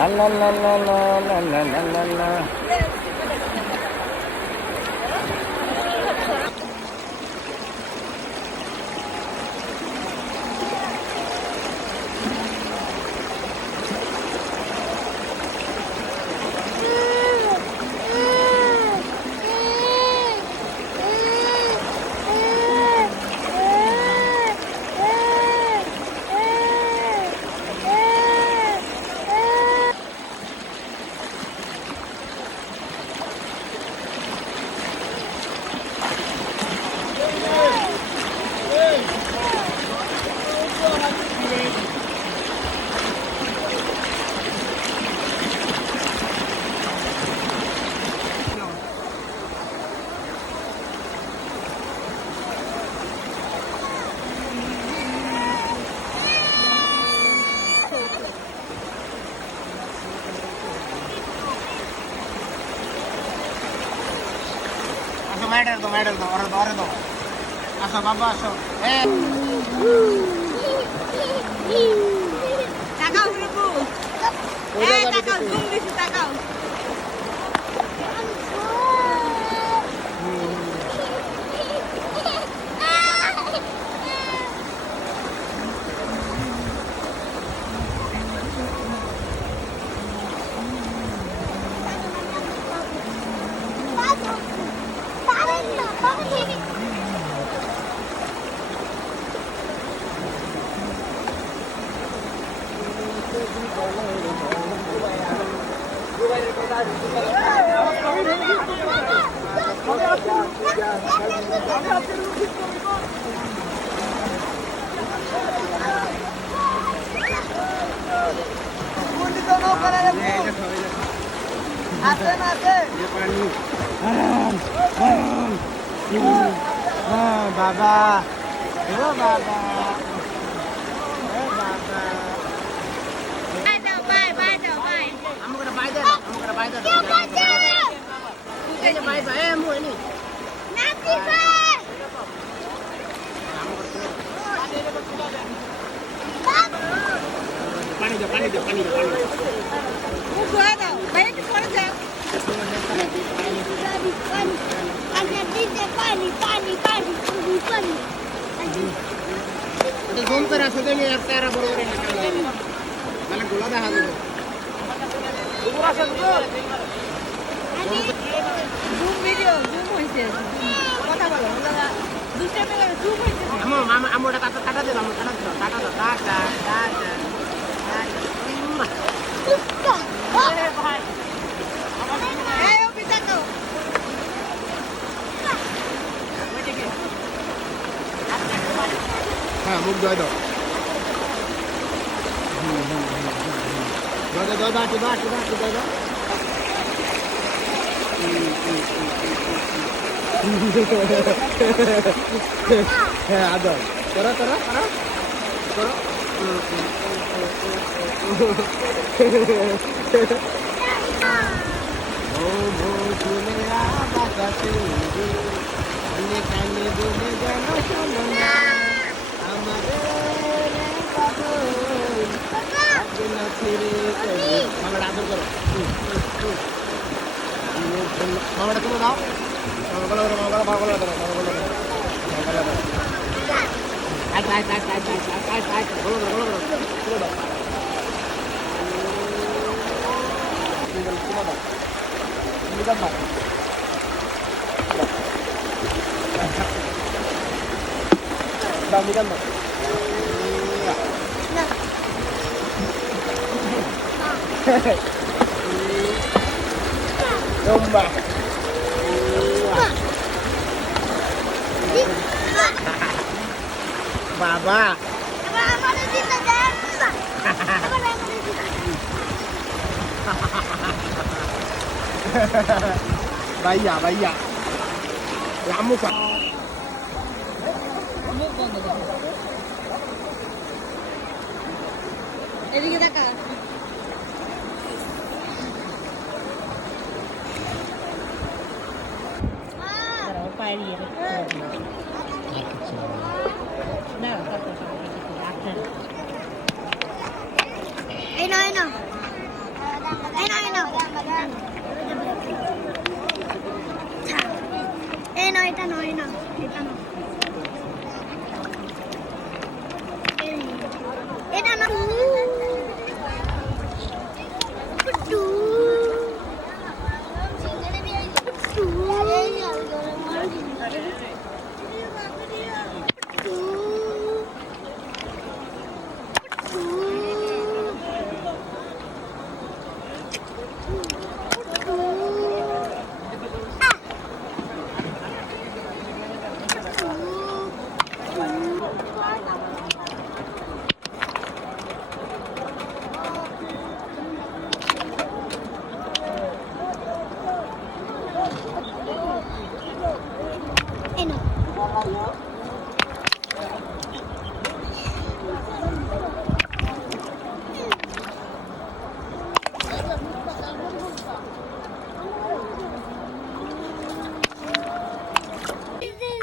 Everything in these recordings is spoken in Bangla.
La la la la la la la la la la. Medal দাও ওরে দাও আসো বাবা আসো তাকাও প্রভু তাকাও জুম দিছি তাকাও বাবা ও বাবা পানি দাও পানি দাও পানি দাও জুম করে আসো তুমি আর তারা বড় করে মানে গোলা দেখা যাবে জুম ভিডিও জুম হইছে কথা বলো দুইটা মেলা জুম হইছে আমরা কাটা দিলাম কাটা দাও কাটা ভাই এই ওপি তাকাও হ্যাঁ মুখ ধোয় দাও হ্যাঁ আদর করো করো করো করো ও ভোলে বাতাসে কানে কানে বলে যেন শোনো না আমাদের মামাটা আদর করো মামাটা তুমি দাও Domba. Baba. Vaya, vaya. Vamos a... এদিকে দেখা পাইরি না এই না এটা না টু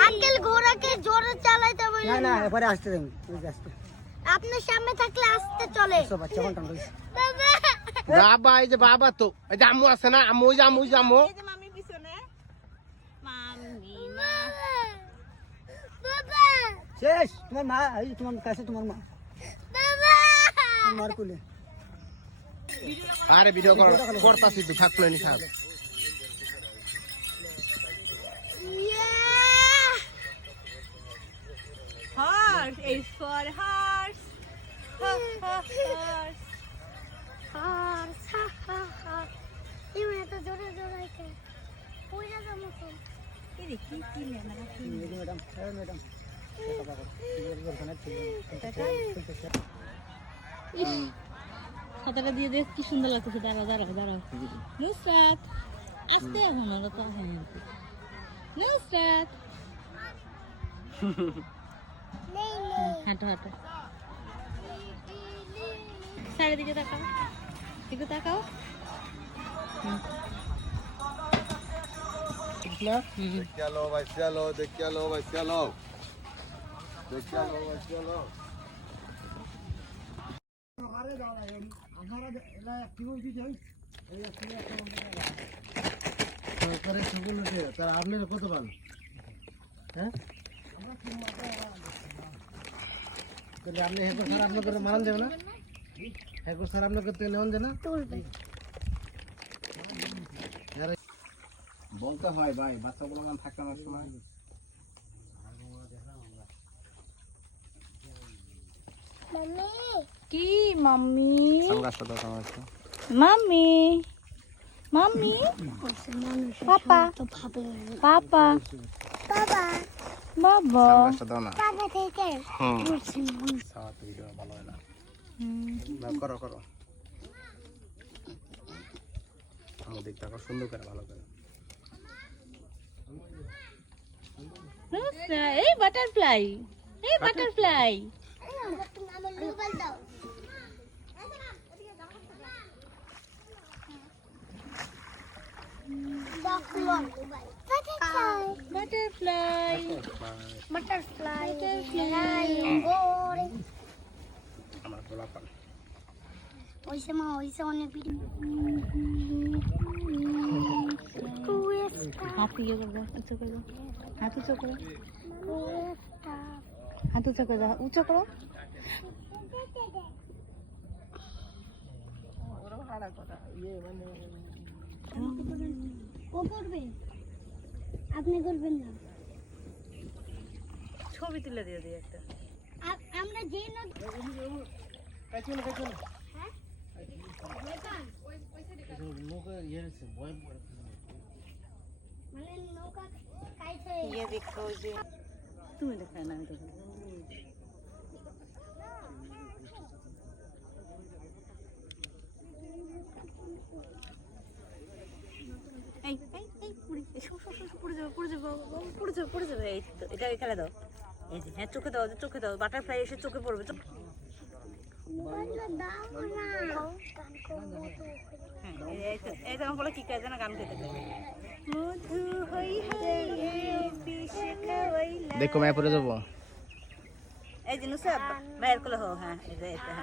আঙ্কেল ঘোড়াকে জোরে চালাইতে বলেন না না এবারে আসতে দেন আসতে আপনার সামনে থাকলে আসতে চলে সব বাচ্চা কোনটা রইছে বাবা বাবা এই যে বাবা তো এই যে আম্মু আছে না আম্মু ওই যে আম্মু ওই যে আম্মু এই যে মামি পিছনে মাম্মি বাবা শেষ তোমার মা এই তোমার কাছে তোমার মা বাবা মার কোলে আরে ভিডিও করতাছি তো থাকলো নি খারাপ Horse is for horse. Horse. এই কি কি না কি ম্যাডাম ম্যাডাম খাতাটা দিয়ে দেখ কি সুন্দর লাগতেছে দাঁড়াও দাঁড়াও দাঁড়াও নুসরাত আসতে এখন ওরা তো হ্যাঁ নুসরাত হাঁটো হাঁটো চারিদিকে তাকাও একটু তাকাও Chalo, vai, chalo, de chalo, vai, chalo. De chalo, vai, chalo. সরকারের সকল লোকে তার আপনার কত ভালো হ্যাঁ তাহলে আপনি হেকর স্যার আপনাকে মানান যাবে না হেকর স্যার আপনাকে তো নেওয়ান যায় না বলতে হয় ভাই বাচ্চাগুলো না থাকতে না সময় কি মাম্মি সানগ্লাসটা দাও আমার একটু মাম্মি মাম্মি পাপা পাপা বাবা বাবা সানগ্লাসটা দাও না বাবা থেকে সাওয়া তো ভিডিও ভালো হয় না না করো করো আমার দেখতে আবার সুন্দর করে ভালো করে এই বাটারফ্লাই এই বাটারফ্লাই আমার মোবাইল দাও বাটারফ্লাই Butterfly. আমার গোলা পান ওইসে মা ওইসে অনেক ভিডিও হাত ইয়ে করবো উঁচু করবো হাত উঁচু করো হাত উঁচু করো উঁচু করো ও করবে আপনি করবেন না ছবি তুলে দিয়ে দিই একটা আমরা যে না মানে নৌকা কাইছে ইয়ে দেখো যে তুমি দেখায় না আমি দেখো এই এই এই পুড়ে যাবে পুড়ে যাবে পুড়ে যাবে পুড়ে যাবে এই তো এটা খেলে দাও এই যে হ্যাঁ চোখে দাও বাটারফ্লাই এসে চোখে পড়বে মোবাইলটা দাও না এই তো বলে কি কাজ না গান গাইতে মধু হই হই পিস খাওয়াইলা দেখো मैं পরে যাবো এই জিনিস বাইর করলে হো হ্যাঁ এই যে এটা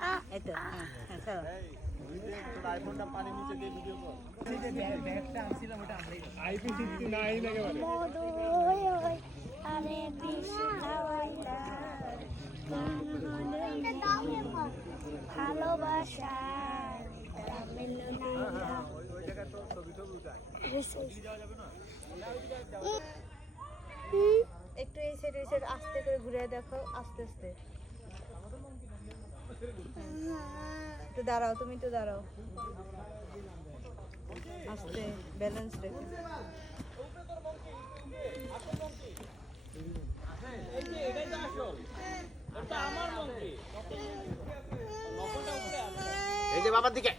হ্যাঁ এই তো হ্যাঁ হ্যাঁ মধু আরে বিষ খাওয়াইলা ভালোবাসা একটু এই সাইড আস্তে করে ঘুরে দেখো, আস্তে আস্তে। একটু দাঁড়াও, তুমি একটু দাঁড়াও, আস্তে, ব্যালেন্স রেখো। এই যে বাবার দিকে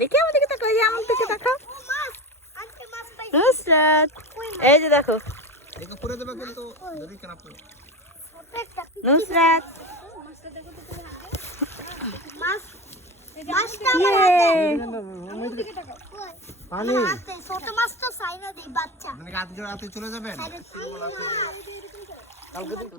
দেখি আমার দিকে তাকাও, এই যে আমার দিকে তাকাও। নুসরাত, এই যে দেখো দেখো পুরো দেবে কিন্তু যদি খারাপ করে নুসরাত। ছোট মাছ তো সাইনা দেই বাচ্চা মানে রাতে চলে যাবেন কালকে দিন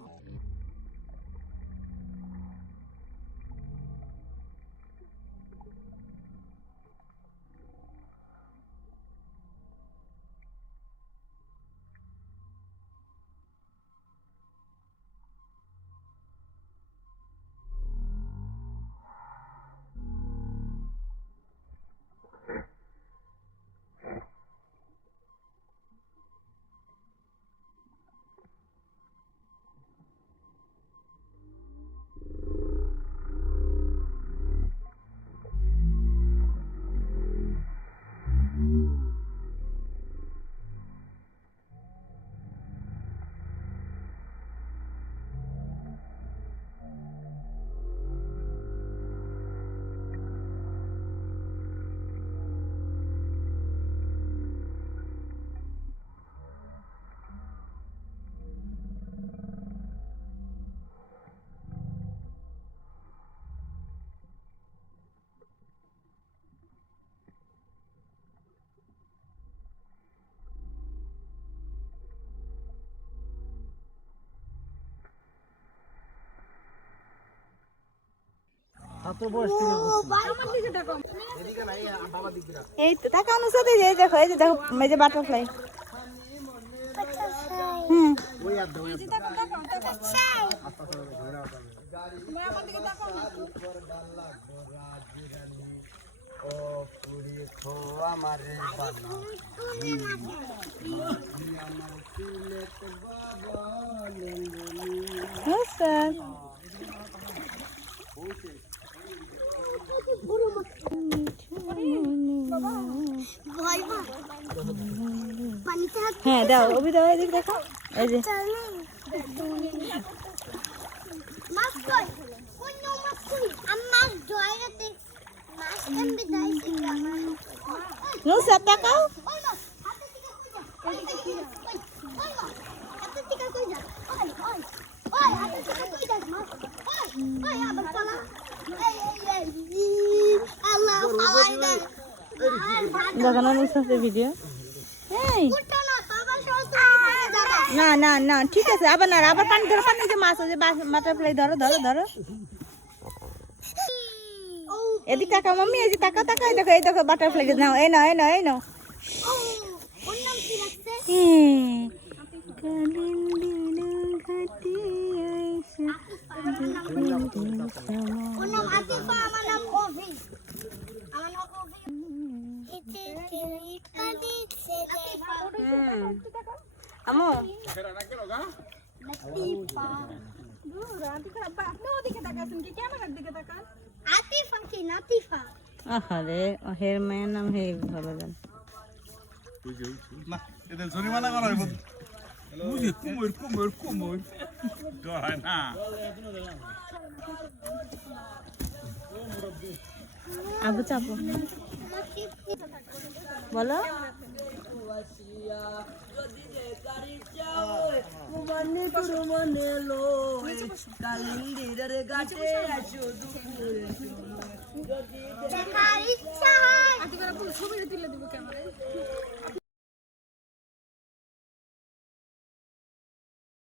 এই তো তাকাও নুসরাত, এই যে দেখো, এই যে দেখো, এই যে বাটারফ্লাই। ওই আর দাও ও পুরি খো আমারে বানা আমার সিলেট বাবা নুসরাত, হ্যাঁ দাও, অভি দাও, এদিকে দেখো, এই যে মাছ কই কোন মাছ কই আমার জয়রাতে মাছ কেমনে যাইছে আমার নুসরাত তাকাও। ওই না হাতে থেকে কই যা ওই হাতে থেকে কই যা মাছ ওই আবার পালা এই আল্লাহ পালাই না দেখো না নুসরাতের ভিডিও। এই কুটা না বাবা সহজ যাবা না না না, ঠিক আছে, আবার না, আবার পানি ধরো, পানি, যে মাছ, ওই যে বাটারফ্লাই ধরো ধরো ধরো। এদিকে তাকাও মাম্মি, এই যে তাকাও তাকাও, এই দেখো, এই দেখো বাটারফ্লাই নাও, এই নাও, এই নাও, এই নাও। ওর নাম কি রাখছে ওর নাম আতিফা আমার নাম অভি আমার নাম অভি ইতে কেই কাদি ছেলে আমো আতিফা আতিফা কি নাতিফা আরে হের মায়ের নাম হে ভালো জান। না এটা জরিমানা করা হইব বুঝি কুমোর ডরায় না আবু চাপো বলো। দেখার ইচ্ছা হয়